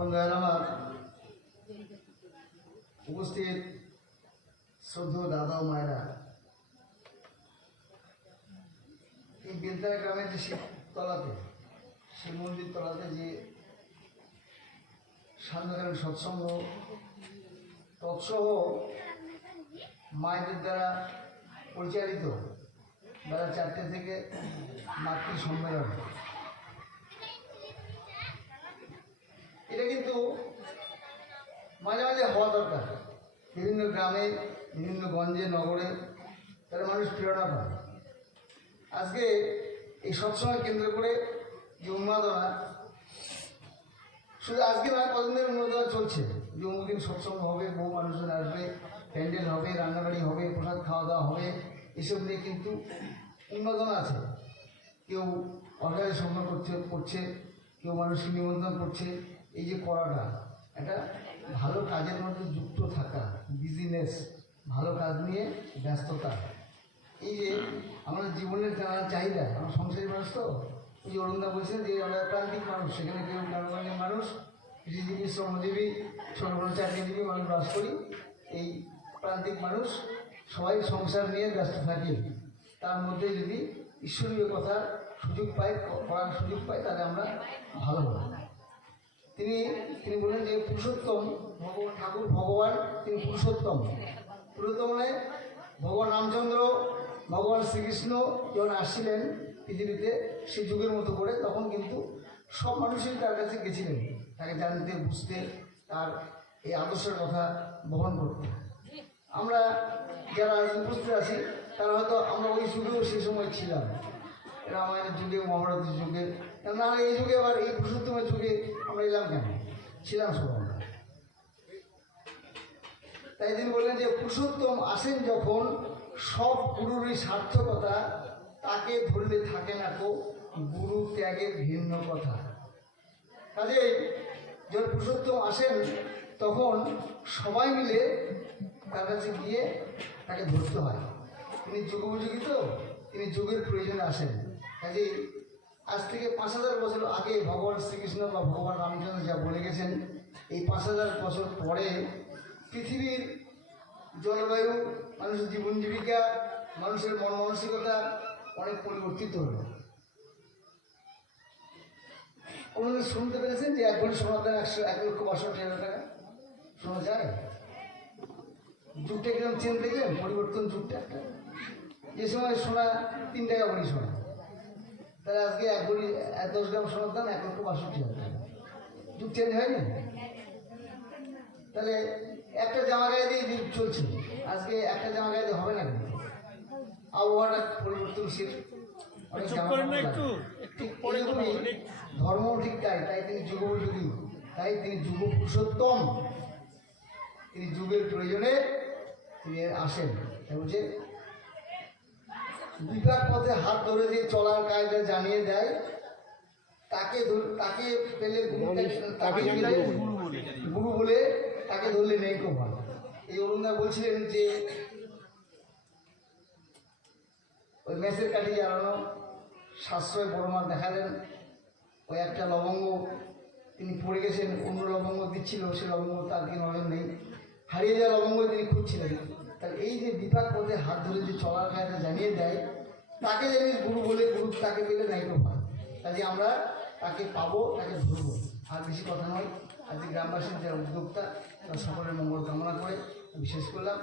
আমার উপস্থিত শ্রদ্ধেয় দাদা ও মায়েরা, এই বেলতারা গ্রামের যে শিবতলাতে, শিব মন্দির তলাতে যে সান্ধ্যকালীন সৎসঙ্গ তৎসহ মায়েদের দ্বারা পরিচালিত বেলা 4টে থেকে মাতৃ সম্মেলন, এটা কিন্তু মাঝে মাঝে হওয়া দরকার। বিভিন্ন গ্রামে, বিভিন্ন গঞ্জে, নগরে তারা মানুষ প্রেরণা পায়। আজকে এই সৎসঙ্গ কেন্দ্র করে যে উন্মাদনা, শুধু আজকে না, কতদিনের উন্মাদনা চলছে যে অমুকদিন সৎসঙ্গ হবে, বহু মানুষজন আসবে, প্যান্ডেল হবে, রান্নাবাড়ি হবে, প্রসাদ খাওয়া দাওয়া হবে, এসব নিয়ে কিন্তু উন্মাদনা আছে। কেউ অর্গানাইজেশন করছে, কেউ মানুষকে নিমন্ত্রণ করছে। এই যে করাটা, একটা ভালো কাজের মধ্যে যুক্ত থাকা, বিজনেস, ভালো কাজ নিয়ে ব্যস্ততা, এই যে আমাদের জীবনের নানা চাহিদা, আমরা সংসারী মানুষ তো, এই যে অরুণদা বলছেন যে আমরা প্রান্তিক মানুষ, সেখানে কেউ গ্রামের মানুষ, কৃষিজীবী, শ্রমজীবী, ছোটো চাকরিজীবী মানুষ বাস করি। এই প্রান্তিক মানুষ সবাই সংসার নিয়ে ব্যস্ত থাকি, তার মধ্যে যদি ঈশ্বরীয় কথার সুযোগ পাই, করার সুযোগ পাই, তাহলে আমরা ভালো হব। তিনি বলেন যে পুরুষোত্তম ঠাকুর ভগবান, তিনি পুরুষোত্তম। পুরুষোত্তম মানে ভগবান রামচন্দ্র, ভগবান শ্রীকৃষ্ণ যখন আসছিলেন পৃথিবীতে সেই যুগের মতো করে, তখন কিন্তু সব মানুষই তার কাছে গেছিলেন, তাকে জানতে, বুঝতে, তার এই আদর্শের কথা বহন করতে। আমরা যারা উপস্থিত আছি তারা হয়তো আমরা ওই যুগেও সেই সময় ছিলাম, রামায়ণের যুগে, মহাভারতের যুগে, না এই যুগে আবার এই পুরুষোত্তমের যুগে আমরা এলাম কেন? ছিলাম সব আমরা। তাই তিনি বললেন যে পুরুষোত্তম আসেন যখন, সব গুরুরই সার্থকতা, তাকে ধরলে থাকে না তো গুরু ত্যাগের ভিন্ন কথা। কাজেই যখন পুরুষোত্তম আসেন তখন সবাই মিলে তার কাছে গিয়ে তাকে ধরতে হয়। তিনি যুগোপযোগী তো, তিনি যুগের প্রয়োজনে আসেন। কাজেই আজ থেকে 5000 বছর আগে ভগবান শ্রীকৃষ্ণ বা ভগবান রামচন্দ্র যা বলে গেছেন, এই 5000 বছর পরে পৃথিবীর জলবায়ু, মানুষের জীবন জীবিকা, মানুষের মন মানসিকতা অনেক পরিবর্তিত হলো। কোনোদিন শুনতে পেরেছেন যে 1 ভরি সোনার দাম 1,62,000 টাকা? শোনা যায়? যুগটা কিরকম চেঞ্জ দেখলেন, পরিবর্তন যুগটা একটা। যে সময় সোনা 3 টাকা ভরি সোনা, তাহলে আজকে 1 ভরি 10 গ্রাম সোনার দাম 1,62,000 টাকা। যুগ চেঞ্জ হয়নি? তাহলে একটা জামা গায়ে দিয়ে যুগ চলছে, আজকে একটা জামা গায়ে দিয়ে হবে না। কিন্তু আবহাওয়াটা পরিবর্তনশীল, ধর্ম ঠিক তাই তিনি যুগোপযোগী, তাই তিনি যুগ পুরুষোত্তম, তিনি যুগের প্রয়োজনে তিনি আসেন। বলছে বিপাক পথে হাত ধরে যে চলার কায়দা জানিয়ে দেয়, তাকে পেলে গুরু বলে, তাকে ধরলে নেই খুব ভালো। এই অরুণদা বলছিলেন যে ওই মেসের কাঠি জ্বালানো সাশ্রয় বড় মাল দেখালেন, ওই একটা লবঙ্গ তিনি পড়ে গেছেন, অন্য লবঙ্গ দিচ্ছিল, সে লবঙ্গ তার কি নজর নেই, হারিয়ে যাওয়া লবঙ্গ তিনি খুঁজছিলেন। তাহলে এই যে বিপাক পথে হাত ধরে যে চলার কায়দা জানিয়ে দেয়, তাকে জানি গুরু বলে, গুরু তাকে পেলে নাই খুব ভালো। কাজে আমরা তাকে পাবো, তাকে ধরবো। আর বেশি কথা নয়, আজকে গ্রামবাসীর যারা উদ্যোক্তা, তারা সকলের মঙ্গল কামনা করে বিশেষ করলাম।